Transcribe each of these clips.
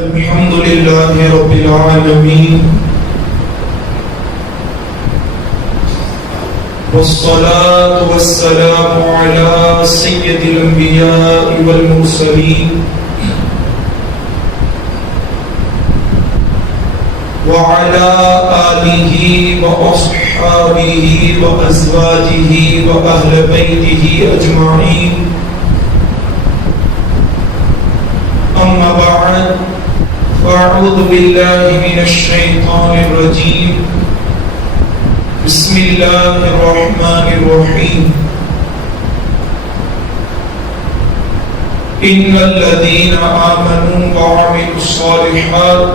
الحمد لله رب العالمين والصلاة والسلام على سيد الأنبياء والمرسلين وعلى آله وأصحابه وأزواجه وأهل بيته أجمعين أما بعد فأعوذ بالله من الشيطان الرجيم بسم الله الرحمن الرحيم إن الذين آمنوا وعملوا الصالحات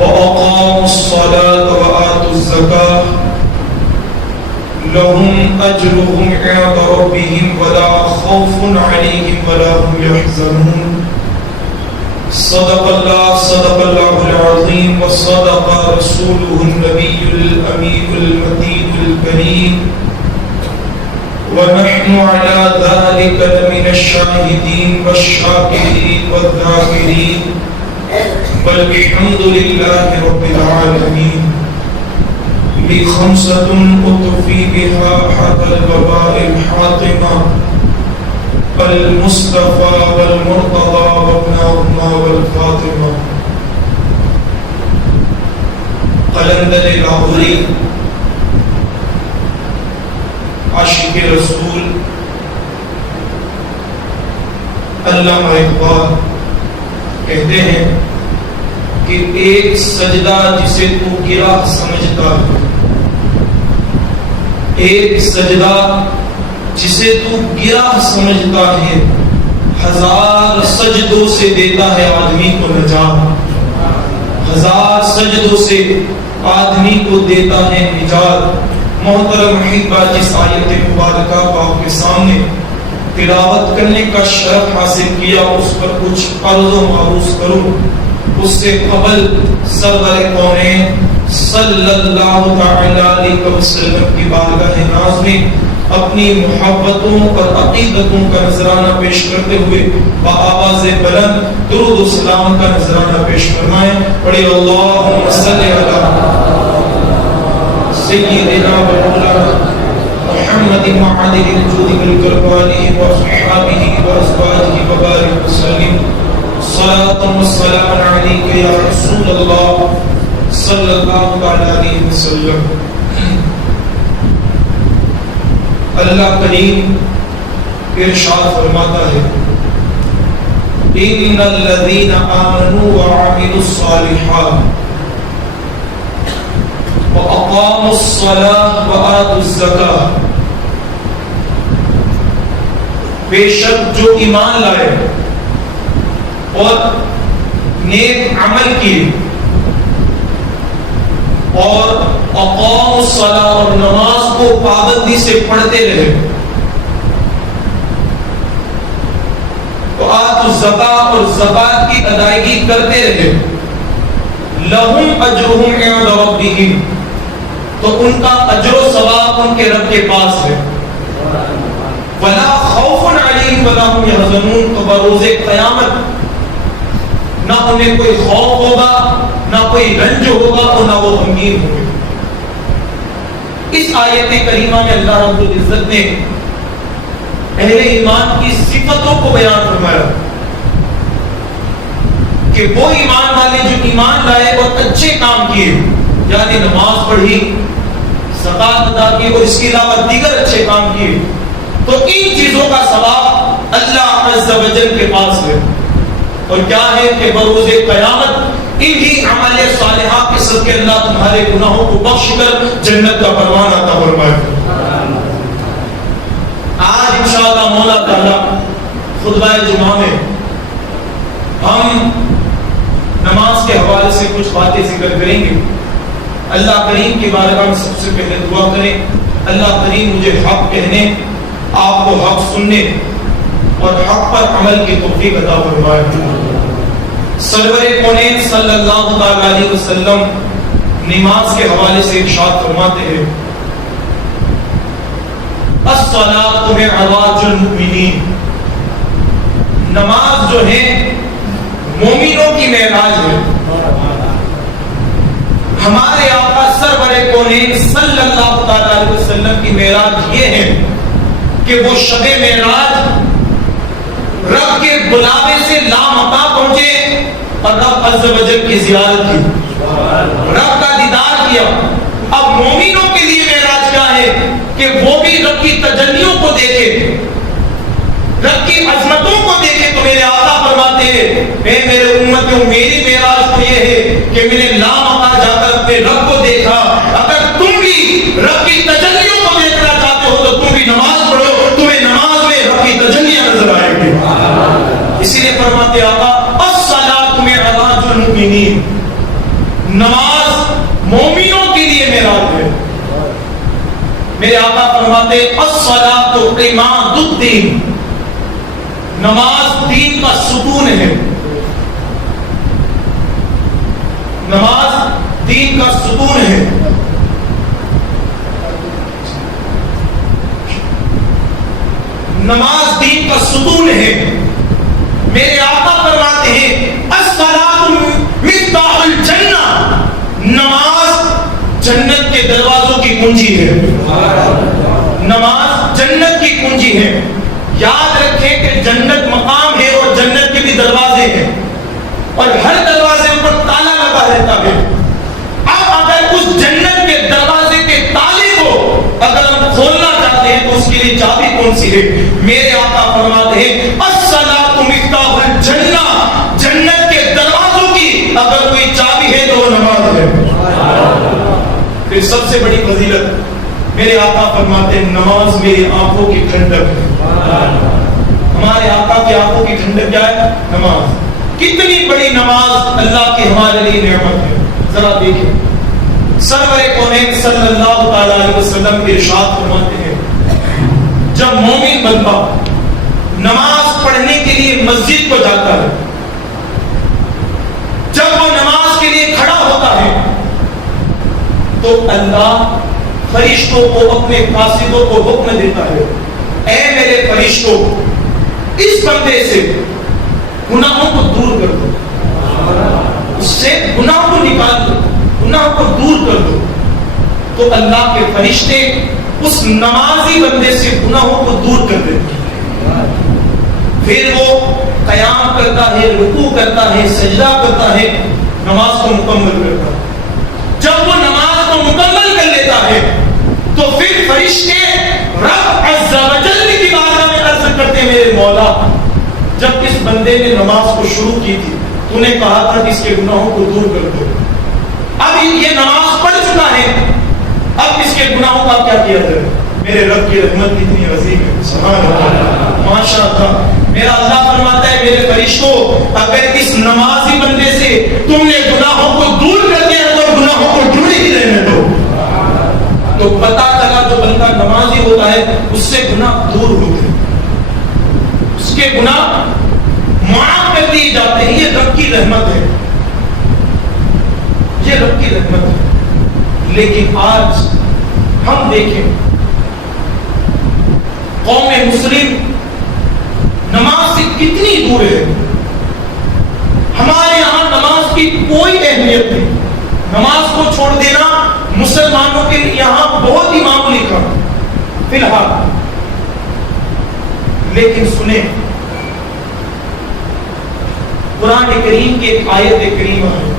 وأقاموا الصلاة وآتوا الزكاة لهم أجرهم عند ربهم ولا خوف عليهم ولا هم يحزنون صدق الله العظيم وصدق رسوله النبي الأمين المتين الكريم ونحن على ذلك لمن الشاهدين والشاكرين والذاكرين والحمد لله رب العالمين بخمسة أطفي بها حتى الوباء الحاطمة المصطفى والمرتضى وابنهما والفاطمة قلندر لاہوری عاشق رسول علامہ اقبال کہتے ہیں کہ ایک سجدہ جسے تو گراہ سمجھتا ہے، ایک سجدہ جسے تو گراہ سمجھتا ہے، ہزار سجدوں سے دیتا ہے آدمی کو نجات، ہزار سجدوں سے آدمی کو دیتا ہے نجات۔ محترم احبہ، جس آیت مبارکہ کو آپ کے سامنے تلاوت کرنے کا شرف حاصل کیا، اس پر کچھ عرض و معروض کروں۔ اس سے قبل سرور کونین صلی اللہ تعالی علیہ وسلم کی بارگاہ ناز میں اپنی محبتوں اور عقیدتوں کا نذرانہ پیش کرتے ہوئے بآواز بلند درود و سلام کا نذرانہ پیش فرمائیں۔ پڑھیں اللہم صلی علی سیدنا و مولانا محمد معدن الجود والکرم علیہ وصحابہ وازواجہ وبارک وسلم صلاۃ و سلام علیک یا رسول اللہ صلی اللہ علیہ وسلم۔ اللہ کریم ارشاد فرماتا ہے ان الذین آمنوا وعملوا الصالحات واقاموا الصلاة وآتوا الزکاة، بے شک جو ایمان لائے اور نیک عمل کیے اور اقاموا الصلاۃ اور نماز کو پابندی سے پڑھتے رہے، وآتوا الزکاۃ اور زکات کی ادائیگی کرتے رہے، لہم اجرہم عند ربہم، تو ان کا اجر و ثواب ان کے رب کے پاس ہے، ولا خوف علیہم ولا هم یحزنون، تو بروز قیامت نہ انہیں کوئی خوف ہوگا، نہ کوئی رنج ہوگا اور نہ وہ غمگین ہوں گے۔ اس آیت کریمہ میں اللہ رب العزت نے اہل ایمان کی صفتوں کو بیان فرمایا کہ وہ ایمان والے جو ایمان لائے اور اچھے کام کیے، یعنی نماز پڑھی، زکات ادا کی اور اس کے علاوہ دیگر اچھے کام کیے، تو ان چیزوں کا ثواب اللہ عز و جل کے پاس ہے، اور کیا ہے کہ بروز قیامت انہی اعمال صالحہ کے صدقے اللہ تمہارے گناہوں کو بخش کر جنت کا پروانہ عطا فرمائے۔ آج انشاءاللہ مولا تعالیٰ خطبہ جمعہ میں ہم نماز کے حوالے سے کچھ باتیں ذکر کریں گے۔ اللہ کریم کی بارگاہ میں سب سے پہلے دعا کریں، اللہ کریم مجھے حق کہنے، آپ کو حق سننے اور حق پر عمل کی توفیق عطا فرمائے۔ سرور کونین صلی اللہ علیہ وسلم نماز کے حوالے سے ارشاد فرماتے ہیں الصلاۃ معراج المؤمنین، نماز جو ہے اللہ تعالی علیہ وسلم کی معراج یہ ہے کہ وہ شب معراج رب کے بلاوے سے لامکاں پہنچے اور رب عز و جل کی زیارت کی، رب کا دیدار کیا۔ اب مومنوں کے لیے معراج کیا ہے کہ وہ بھی رب کی تجلیوں کو دیکھے، رب کی عظمتوں کو دیکھے۔ تو میرے آقا فرماتے ہیں اے میرے امتیوں، میری معراج تو یہ ہے کہ میں نے لامکاں جا کر اپنے رب کو دیکھا۔ اگر تم بھی رب کی تجلیوں کو دیکھنا چاہتے ہو تو تم بھی نماز پڑھو، تمہیں نماز میں رب کی تجلیاں نظر آئیں گی۔ اسی لیے فرماتے آقا الصلاۃ معراج المؤمنین، نماز مومنوں کے لیے معراج ہے۔ میرے آقا فرماتے الصلاۃ عماد الدین، نماز دین کا ستون ہے، نماز دین کا ستون ہے۔ نماز دین کا ستون ہے۔ میرے آقا فرماتے ہیں الصلاۃ مفتاح الجنہ، نماز جنت کے دروازوں کی کنجی ہے، نماز جنت کی کنجی ہے۔ یاد رکھیں کہ جنت مقام ہے اور جنت کے بھی دروازے ہیں اور ہر دروازے پر تالا لگا رہتا ہے۔ اب اگر اس جنت کے دروازے کے تالے کو اگر ہم کھولنا چاہتے ہیں تو اس کے لیے چابی کون سی ہے؟ میرے آقا فرماتے ہیں الصلاۃ مفتاح الجنہ، جنت کے دروازوں کی اگر کوئی چابی ہے تو وہ نماز ہے۔ پھر سب سے بڑی فضیلت میرے آقا فرماتے ہیں نماز میری آنکھوں کی ٹھنڈک ہے۔ ہمارے آقا کی آنکھوں کی ٹھنڈک کیا ہے؟ نماز۔ کتنی بڑی نماز اللہ کی ہمارے لیے نعمت ہے، ذرا دیکھیں۔ سرور کونین صلی اللہ تعالی علیہ وسلم کے ارشاد فرماتے ہیں جب مومن بندہ نماز پڑھنے کے لیے مسجد کو جاتا ہے، جب وہ نماز کے لیے کھڑا ہوتا ہے تو اللہ فرشتوں کو اپنے قاصدوں کو حکم دیتا ہے اے میرے فرشتوں اس بندے سے گناہوں کو دور کر دو، اس سے گناہ کو نکال دو، گناہ کو دور کر دو۔ تو اللہ کے فرشتے اس نمازی بندے سے گناہوں کو دور کر دیتے ہیں۔ پھر وہ قیام کرتا ہے، رکوع کرتا ہے، سجدہ کرتا ہے، نماز کو مکمل کرتا ہے۔ جب وہ نماز کو مکمل کر لیتا ہے تو پھر فرشتے رب عز و جل کی بارگاہ میں عرض کرتے ہیں میرے مولا جب اس بندے نے نماز کو شروع کی تھی تو نے کہا تھا کہ اس کے گناہوں کو دور کر دو، اب یہ نماز پڑھ چکا ہے، اب اس کے گناہوں کا کیا کیا جائے؟ میرے رب کی رحمت کتنی عظیم ہے، سبحان اللہ، ماشاء اللہ۔ میرا اللہ فرماتا ہے میرے فرشتوں اگر اس نمازی بندے سے تم نے گناہوں کو دور کر دیا تو گناہوں کو جڑے ہی رہنے دو۔ تو پتا چلا جو بندہ نمازی ہوتا ہے اس سے گناہ دور ہوتے ہیں، اس کے گناہ معاف کر دیے جاتے ہیں۔ یہ رب کی رحمت ہے، یہ رب کی رحمت ہے۔ لیکن آج ہم دیکھیں قوم مسلم نماز سے کتنی دور ہے۔ ہمارے یہاں نماز کی کوئی اہمیت نہیں، نماز کو چھوڑ دینا مسلمانوں کے یہاں بہت ہی معمولی کام فی الحال۔ لیکن سنیں قرآن کریم کی ایک آیت کریمہ ہے،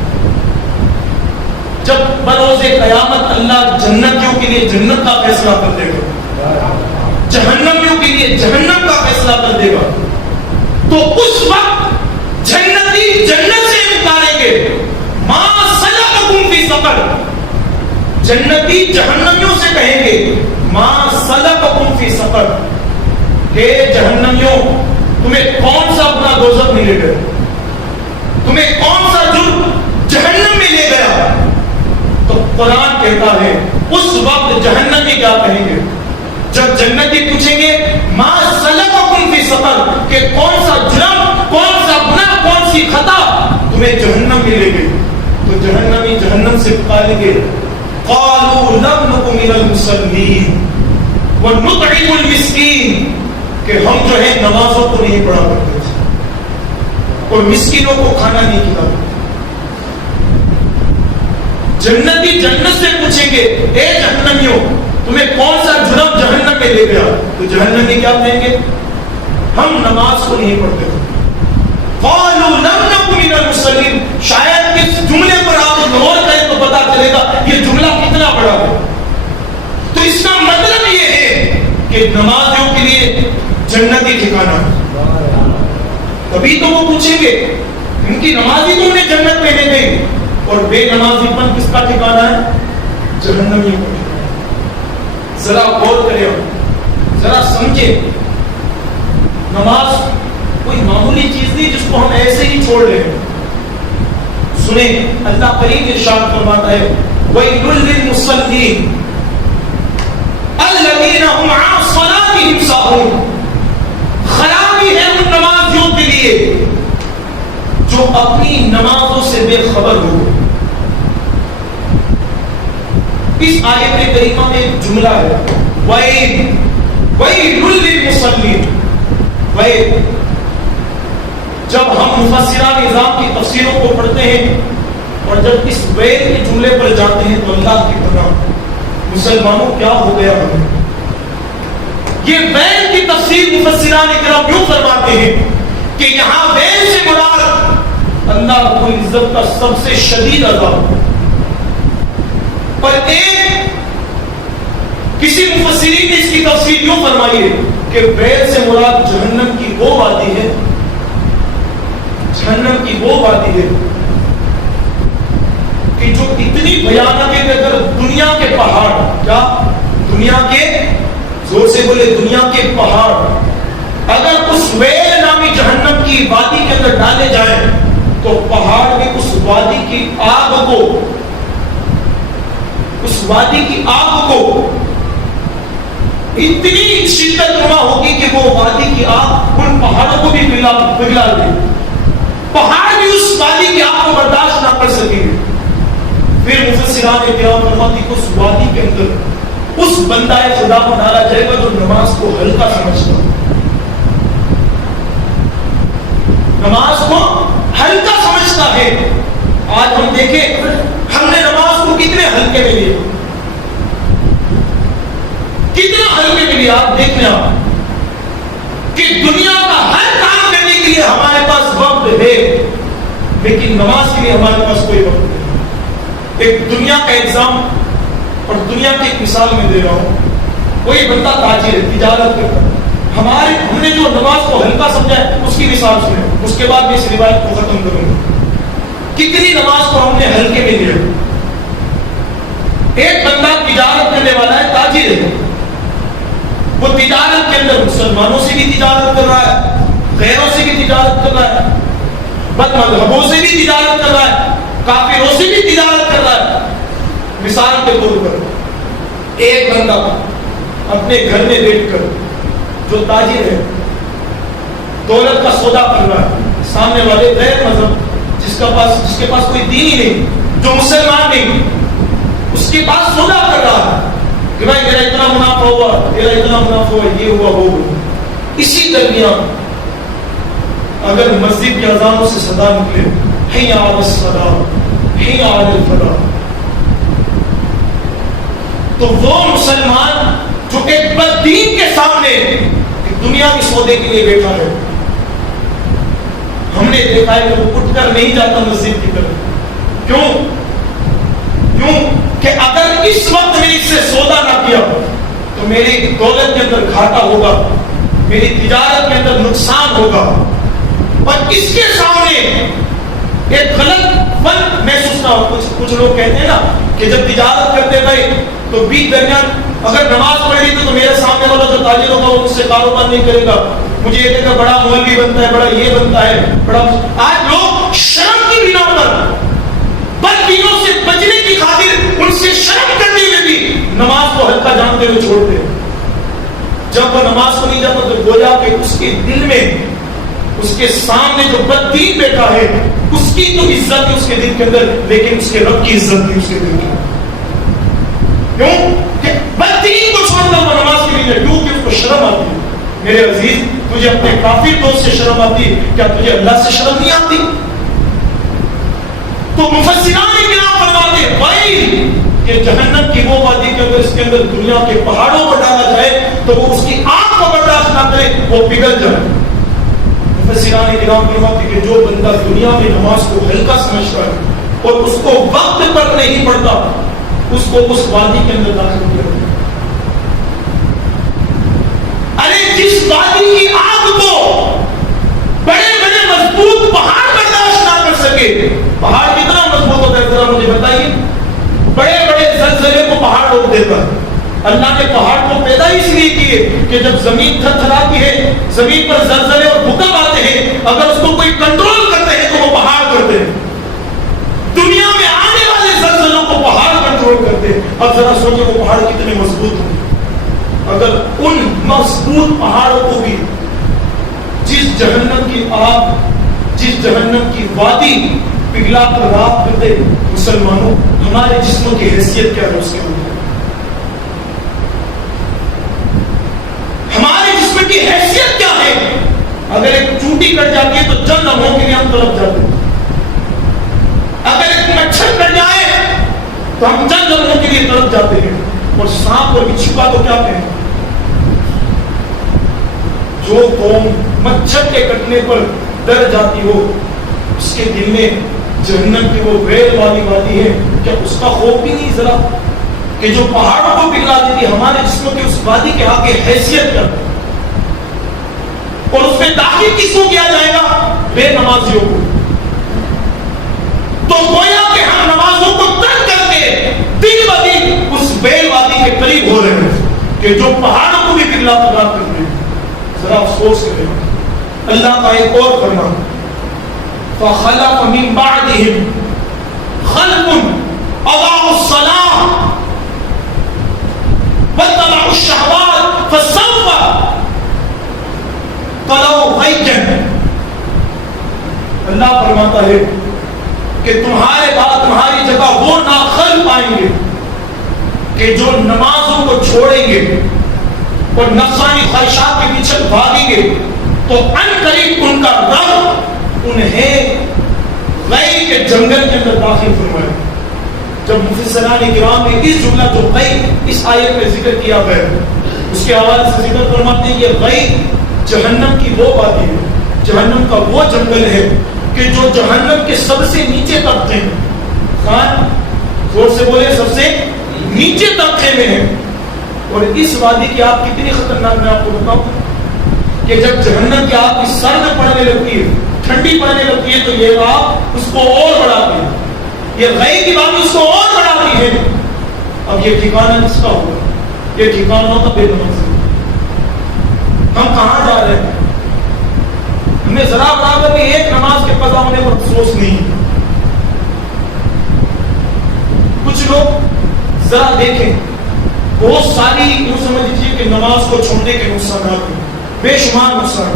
جب بروز قیامت اللہ جنتیوں کے لیے جنت کا فیصلہ کر دے گا، جہنمیوں کے لیے جہنم کا فیصلہ کر دے گا، تو اس وقت جنتی جنت سے پکاریں گے ما سلککم فی سقر، جنتی جہنمیوں سے کہیں گے ما سلککم فی سقر، کہ جہنمیوں تمہیں کون سا اپنا دوزخ میں لے گیا، تمہیں کون سا جرم جہنم میں لے گیا؟ تو قرآن کہتا ہے اس وقت جہنمی کیا کہیں گے؟ جب جنتی پوچھیں گے ما سلککم فی سقر کہ کون سا جرم، کون سا گناہ، کون سی خطا تمہیں جہنم میں لے گئی، تو جہنمی جہنم سے پکاریں گے قالوا لم نک من المصلین ونطعم المسکین، کہ ہم جو ہے نمازوں کو نہیں پڑھا کرتے تھے اور مسکینوں کو کھانا نہیں کھلاتے۔ جنتی جنت سے پوچھیں گے اے جہنمیوں تمہیں کون سا جرم جہنم میں لے گیا؟ تو جہنمی کیا کہیں گے؟ ہم نماز کو نہیں پڑھتے. قالوا لم نكن من المصلين. شاید اس جملے پر آپ غور کریں تو پتا چلے گا یہ جملہ کتنا بڑا ہے. تو اس کا مطلب یہ ہے کہ نمازیوں کے لیے جنتی ٹھکانہ ہے. تبھی تو وہ پوچھیں گے ان کی نمازی تو انہیں جنت میں لے گئی اور بے نمازی پن کس کا ٹھکانہ ہے؟ جہنمیوں کا. ذرا غور کریں, ذرا سمجھیں. نماز کوئی معمولی چیز نہیں جس کو ہم ایسے ہی چھوڑ لیں. سنیں اللہ کریم ارشاد فرماتا ہے وَيْلٌ لِّلْمُصَلِّينَ الَّذِينَ هُمْ عَنِ صَلَاتِهِمْ سَاهُونَ. خرابی ہے ان نمازیوں کے لیے جو اپنی نمازوں سے بے خبر ہو. اس آیت کریمہ میں ایک جملہ ہے وَيْلٌ لِّلْمُصَلِّينَ. جب ہم مفسران نظام کی تفسیروں کو پڑھتے ہیں اور جب اس ویل کے جملے پر جاتے ہیں تو اللہ کی پناہ مسلمانوں کیا ہو گیا ہمیں. یہ ویل کی تفسیر مفسران اکرام یوں فرماتے ہیں کہ یہاں ویل سے مراد اللہ رب العزت کا سب سے شدید عذاب. اور ایک کسی مفسرین نے اس کی تفسیر یوں فرمائی ہے کہ ویل سے مراد جہنم کی وہ وادی ہے, جہنم کی وہ وادی ہے کہ جو اتنی بھیانک ہے کہ اگر دنیا کے پہاڑ, کیا دنیا کے, زور سے بولے دنیا کے پہاڑ اگر اس ویل نامی جہنم کی وادی کے اندر ڈالے جائیں تو پہاڑ میں اس وادی کی آگ کو, اس وادی کی آگ کو اتنی شدت نما ہوگی کہ وہ وادی کی آگ ان پہاڑوں کو بھی پگھلا دے. پہاڑ بھی اس وادی کی آگ کو برداشت نہ کر سکیں گے. پھر مفسران کرام فرماتے ہیں اس وادی کے اندر اس بندہ خدا کو ڈالا جائے گا جو نماز کو ہلکا سمجھتا, نماز کو ہلکا سمجھتا ہے. آج ہم دیکھیں ہم نے نماز کو کتنے ہلکے میں لیا, کتنا ہلکے میں لیا. آپ دیکھ لیں کہ دنیا کا ہر کام کرنے کے لیے ہمارے پاس وقت ہے لیکن نماز کے لیے ہمارے پاس کوئی وقت نہیں. ایک دنیا کا ایگزام اور دنیا کی ایک مثال میں دے رہا ہوں. کوئی بندہ تاجر ہے, تجارت کرتا ہے. ہم نے جو نماز کو ہلکا سمجھا ہے اس کی مثال سنیں, اس کے بعد میں اس روایت کو ختم کروں گا. کتنی نماز کو ہم نے ہلکے میں لیا. ایک بندہ تجارت کرنے والا ہے, تاجر ہے. وہ تجارت کے اندر مسلمانوں سے بھی تجارت کر رہا ہے, غیروں سے بھی تجارت کر رہا ہے, بد مذہبوں سے بھی تجارت کر رہا ہے, کافروں سے بھی تجارت کر رہا ہے. مثال کے طور پر ایک بندہ اپنے گھر میں بیٹھ کر جو تاجر ہے دولت کا سودا کر رہا ہے, سامنے والے غیر مذہب جس کے پاس کوئی دین ہی نہیں, جو مسلمان نہیں, اس کے پاس سودا کر رہا ہے کہ بھائی میرا اتنا منافع ہوا, تیرا اتنا منافع ہوا, یہ ہوا وہ ہوا. اسی درمیان اگر مسجد کی اذانوں سے صدا نکلے حی علی الصلاۃ حی علی الفلاح, تو وہ مسلمان جو ایک بددین کے سامنے دنیا کے سودے کے لیے بیٹھا ہے, ہم نے دیکھا ہے کہ وہ اٹھ کر نہیں جاتا مسجد کی طرف. کیوں کہ اگر اس وقت میں اس سے سودا نہ کیا تو میری دولت کے اندر گھاٹا ہوگا, میری تجارت کے اندر نقصان ہوگا. اور اس کے سامنے ایک غلط فن محسوس نہ ہو. کچھ لوگ کہتے ہیں نا کہ جب تجارت کرتے گئے تو بیچ درمیان اگر نماز پڑھ لی تو میرے سامنے والا جو تاجر ہوگا وہ مجھ سے کاروبار نہیں کرے گا, مجھے یہ دیکھ کر بڑا مولوی بنتا ہے, بڑا یہ بنتا ہے, بڑا. آج لوگ شرم کی بنا پر بددینوں سے بچنے کی خاطر ان سے شرم کرتے ہوئے بھی نماز کو ہلکا جانتے ہوئے چھوڑتے ہیں. جب وہ نماز کو نہیں جاتا تو گویا کہ اس کے دل میں اس کے سامنے جو بددین بیٹھا ہے اس کی تو عزت ہے اس کے دل کے اندر, لیکن اس کے رب کی عزت نہیں اس کے دل کے اندر. کیوں کہ بددین کو چھوڑ کر وہ نماز کے لیے, کیونکہ اس کو شرم آتی ہے. میرے عزیز, تجھے اپنے کافر دوست سے شرم آتی ہے, کیا تجھے اللہ سے شرم نہیں آتی؟ تو مفسران کرام فرماتے ہیں ویل کہ جہنم کی وہ وادی کے اندر اس کے اندر دنیا کے پہاڑوں کو ڈالا جائے تو وہ اس کی آگ کو برداشت نہ کرے، وہ پگھل جائے۔ مفسران کرام فرماتے کہ جو بندہ دنیا میں نماز کو ہلکا سمجھتا ہے اور اس کو وقت پر نہیں پڑھتا، اس کو اس وادی کے اندر داخل کیا۔ ارے جس وادی کی آگ کو بڑے بڑے مضبوط پہاڑ برداشت نہ کر سکے، پہاڑ کتنا مضبوط ہوتا ہے ذرا مجھے بتائیے؟ بڑے بڑے زلزلے کو پہاڑ روک دیتا ہے۔ اللہ نے پہاڑ کو پیدا اس لیے کیے کہ جب زمین تھر تھراتی ہے، زمین پر زلزلے اور بھوکمپ آتے ہیں، اگر اس کو کوئی کنٹرول کرتے ہیں تو وہ پہاڑ کرتے ہیں۔ دنیا میں آنے والے زلزلوں کو پہاڑ کنٹرول کرتے ہیں۔ اب ذرا سوچیں وہ پہاڑ کتنے مضبوط ہوں۔ اگر ان مضبوط پہاڑوں کو بھی جس جہنم کی آگ، جس جہنم کی وادی پگھلا کر راکھ کر دے، مسلمانوں ہمارے جسموں کی حیثیت کیا ہے اس کے اندر؟ ہمارے جسم کی حیثیت کیا ہے؟ اگر ایک چونٹی کٹ جاتی ہے تو چند لمحوں کے لیے ہم تڑپ جاتے ہیں، اگر ایک مچھر کٹ جائے تو ہم چند لمحوں کے لیے تڑپ جاتے ہیں، اور سانپ اور بچھو کا تو کیا کہیں؟ جو قوم مچھر کے کٹنے پر ڈر جاتی ہو، اس کے دل میں جہنم کی وہ ویل والی وادی ہے، کیا اس کا خوف بھی نہیں ذرا؟ کہ جو پہاڑوں کو پگھلا دیتی ہمارے جسموں کی اس وادی کے آگے حیثیت کر، اور اس میں داخل کس کو کیا جائے گا؟ بے نمازیوں کو۔ تو گویا کہ ہم نمازوں کو ترک کر کے دن بدن اس ویل وادی کے قریب ہو رہے ہیں کہ جو پہاڑوں کو بھی پگھلا کرتے ہیں۔ ذرا افسوس کریں، اللہ کا ایک اور فرمان، فَخَلَفَ مِن بَعْدِهِمْ خَلْفٌ أَضَاعُوا الصَّلَاةَ وَاتَّبَعُوا الشَّهَوَاتِ فَسَوْفَ تَلَوْا غَيًّا۔ اللہ فرماتا ہے کہ تمہارے بعد تمہاری جگہ وہ ناخلف آئیں گے کہ جو نمازوں کو چھوڑیں گے اور نفسانی خواہشات کے پیچھے بھاگیں گے، تو ان قریب ان کا رب انہیں غی کے جنگل کے اندر داخل فرمائے۔ جب مفسران کرام نے اس جملہ جو غی اس آیت میں ذکر کیا ہے، اس کے حوالے سے ذکر فرماتے ہیں کہ غی جہنم کی وہ وادی ہے، جہنم کا وہ جنگل ہے کہ جو جہنم کے سب سے نیچے طبقے میں، خان زور سے بولے، سب سے نیچے طبقے میں ہے۔ اور اس وادی کی آگ کتنی خطرناک میں آپ کو بتاؤں کہ جب جہنم کی آگ کی سرد پڑنے لگتی ہے، ٹھنڈی پڑنے لگتی ہے، تو یہ آگ اس کو اور بڑھاتی ہے، یہ غی کی بات اس کو اور بڑھاتی ہے۔ اب یہ ٹھکانہ کس کا ہوگا؟ یہ ٹھکانہ ہوتا بے نمازی۔ ہم کہاں جا رہے ہیں؟ ہمیں ذرا برابر بھی ایک نماز کے قضا ہونے پر افسوس نہیں۔ کچھ لوگ ذرا دیکھیں، بہت ساری یوں سمجھ لیجیے کہ نماز کو چھوڑنے کے نقصانات ہیں، بے شمار نقصان۔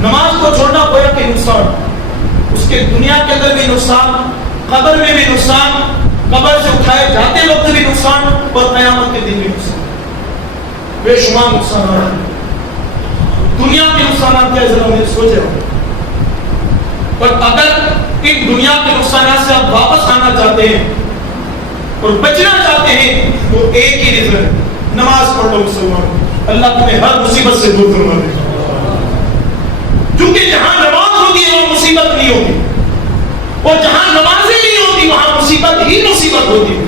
نماز کو چھوڑنا گویا کہ نقصان، اس کے دنیا کے اندر بھی نقصان، قبر میں بھی نقصان، قبر سے اٹھائے جاتے وقت بھی نقصان، اور قیامت کے دن بھی نقصان، بے شمار نقصانات ہیں۔ دنیا کے نقصانات کیا ذرا میں سوچے ہوں، اور اگر ان دنیا کے نقصانات سے آپ واپس آنا چاہتے ہیں اور بچنا چاہتے ہیں تو ایک ہی رزق ہے، نماز پڑھ لو مسلمان، اللہ تمہیں ہر مصیبت سے دور فرما دے۔ کیونکہ جہاں نماز ہوتی ہے وہاں مصیبت نہیں ہوتی، اور جہاں نمازیں نہیں ہوتی وہاں مصیبت ہی مصیبت ہوتی ہے۔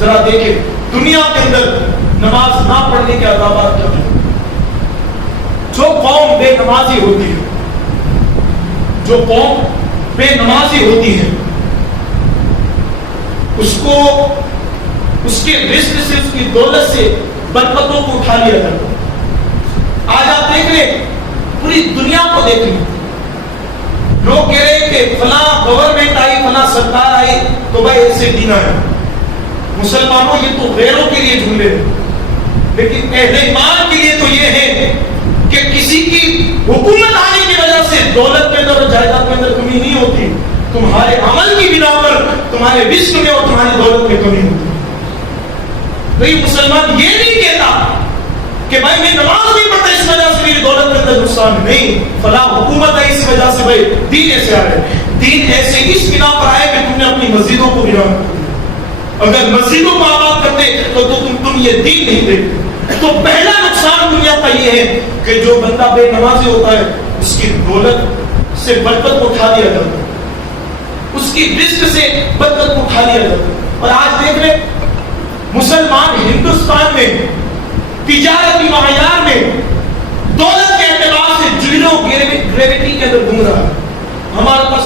ذرا دیکھیں دنیا کے اندر نماز نہ پڑھنے کے عذابات کیا ہیں۔ جو قوم بے نمازی ہوتی ہے، جو قوم بے نمازی ہوتی ہے، اس کو اس کے رزق سے، اس کی دولت سے برکتوں کو اٹھا لیا جاتا ہے۔ آج آپ دیکھ لیں، پوری دنیا کو دیکھ لیں، لوگ کہہ رہے ہیں کہ فلاں گورنمنٹ آئی، فلاں سرکار آئی تو بھائی ایسے جینا ہے۔ مسلمانوں یہ تو غیروں کے لیے جملے ہیں، لیکن اہل ایمان کے لیے تو یہ ہے کہ کسی کی حکومت آنے کی وجہ سے دولت کے اندر اور جائیداد کے اندر کمی نہیں ہوتی، تمہارے عمل کی بنا پر تمہارے رزق میں اور تمہاری دولت میں کمی ہوتی ہے۔ بھئی مسلمان یہ نہیں کہتا کہ بھائی میں نماز نہیں پڑھتا اس وجہ سے میری دولت کے اندر نقصان نہیں، فلاں حکومت ہے اس وجہ سے بھائی دین ایسے آ رہے۔ دین ایسے اس بنا پر آئے کہ تم نے اپنی مسجدوں کو گرا دیا۔ اگر مسجدوں کو آباد کرتے تو تم یہ دین نہیں دیکھتے۔ تو پہلا نقصان دنیا کا یہ ہے کہ جو بندہ بے نمازی ہوتا ہے اس کی دولت سے برکت کو اٹھا دیا جاتا ہے، اس کی رزق سے برکت کو اٹھا دیا جاتا ہے۔ اور آج دیکھ لیں مسلمان ہندوستان میں تجارتی معیار میں دولت کے اعتبار سے زیرو گریوٹی کے اندر گھوم رہا ہے۔ ہمارے پاس